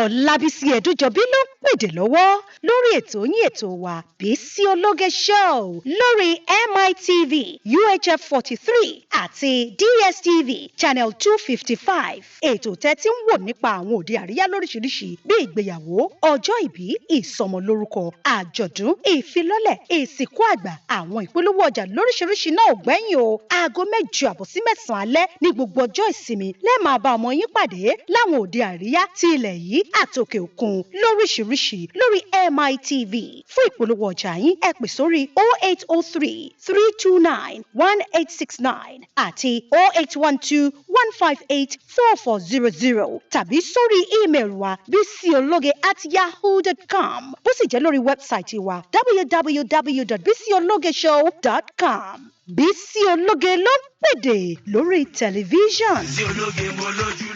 Ọlábísí Ẹ̀dújọbí ló ń pèdè lọ́wọ́ lórí ètò yín ètò wa Bisi Ologe Show lórí MITV UHF 43 àti DSTV Channel 255. Ètò tẹ́tí ń wò nípa àwọn òde àríyá lóríṣiríṣi bíi ìgbéyàwó, ọjọ́ ìbí, ìsọmọlórúkọ, àjọ̀dún, ìfilọ́lẹ̀, ìsìnkú àgbà, àwọn ìpolówó ọjà lóríṣiríṣi náà ò gbẹ́yìn o. Aago 8 sí 9 alẹ́ ní gbogbo ọjọ́ ìsinmi lẹ́ẹ̀ máa bá ọmọ yín pàdé láwọn òde àríyá ti ilẹ̀ yìí àtòkè òkun lóríṣiríṣi lórí MITV. Fún ìpolówó ọjà yín ẹ pè sórí 0803 329 1869 àti 0812 158 4400 tàbí sórí ímeèlì wa bisiologe@yahoo.com. Bó sì jẹ́ lórí wẹ́bsáìtì wa www.bisiologeshow.com. Bisi Ologe ló ń pèdè lórí tẹlifíṣàn. Bisi Ologe mo lójú.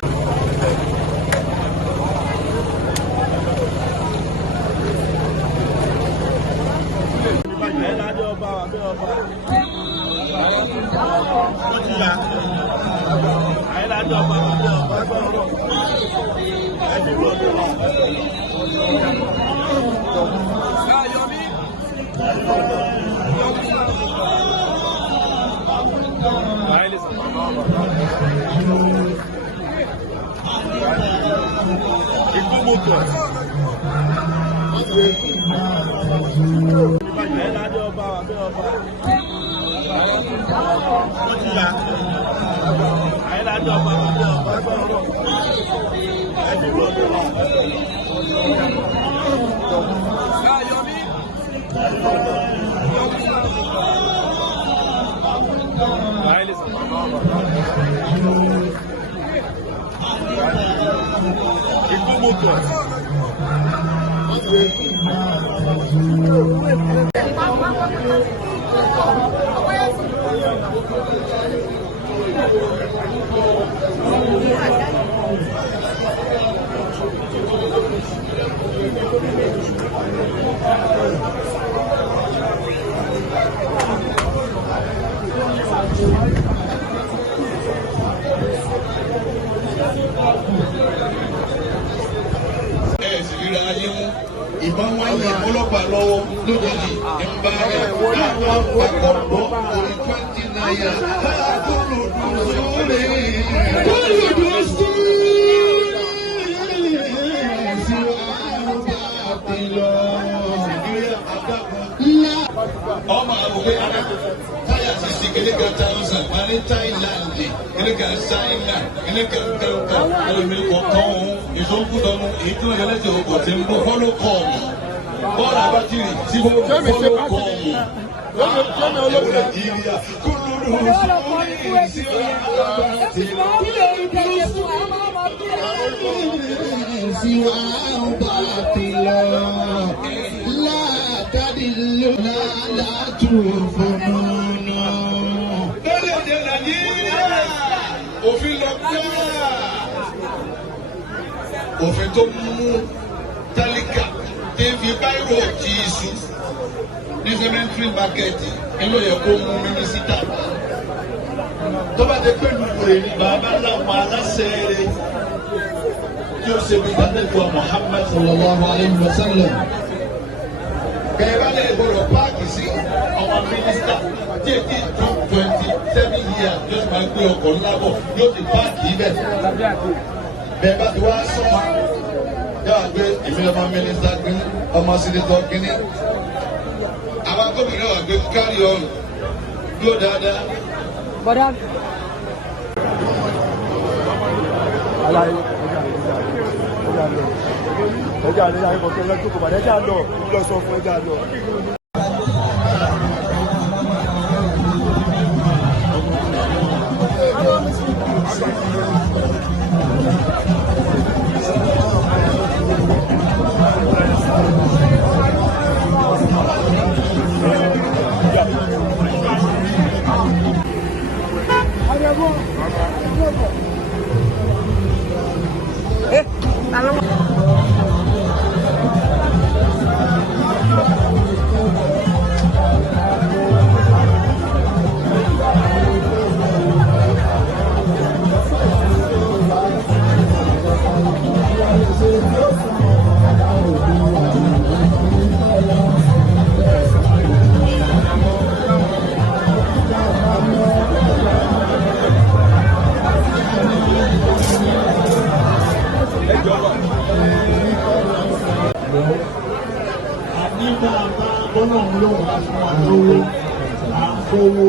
Ìbọn wáyé ọlọ́pàá lọ́wọ́ lójijì nígbà rẹ̀ àwọn àpapọ̀ bọ́ orí 20 náírà. Ọmọ àwòrán ara táyà sísè kìnìkà thousand ní Thailand kìnìkà China kìnìkà kankan ẹlòmíràn kọ̀ọ̀kan ọ̀hún ìṣòkùdọ̀nù èyí tí wọ́n yẹ lẹ́sẹ̀ ọkọ̀ tí ń bọ́ fọ́lọ́ kọ́ọ̀mù bọ́ọ̀lù abátìrì tí wọ́n fọ́lọ́ kọ́ọ̀mù. Nàìjíríà kúndùnú sórí ìsìnkú òfin lọ gbá òfin tó mú tálíkà tẹ́fì báyìí ti iṣu ní cemetery market nínú yẹ kó mú mínísítà tó bá dé pé lùkùrẹ́ ní bàbá láwọn aláṣẹ rẹ̀ tí ó ṣe bí ìdánilẹ́kọ̀ọ́ Muhammad sallallahu alayhi wa sallam. Bẹ́ẹ̀ bá lè gbọ́dọ̀ páàkì sí ọmọ mínísítà tí èdè tó 27 years yóò máa gbé ọkọ̀ ńlá bọ̀ yóò ti páàkì ibẹ̀. Bẹ́ẹ̀ bá ti wá sọ́mọ́ yóò gbé èmi ọmọ mínísítà kínní ọmọ sínétọ̀ kínní. Àwọn gómìnà wà gbé carry on yóò dáadáa. Bọ́dá. Ẹja lọ ayé kọ̀ọ̀kan lọ́jọ́ kò bá ẹja lọ lọ sọ fún ẹja lọ. Ọlọ́run ló wà fún wa lówó, à ń kówó.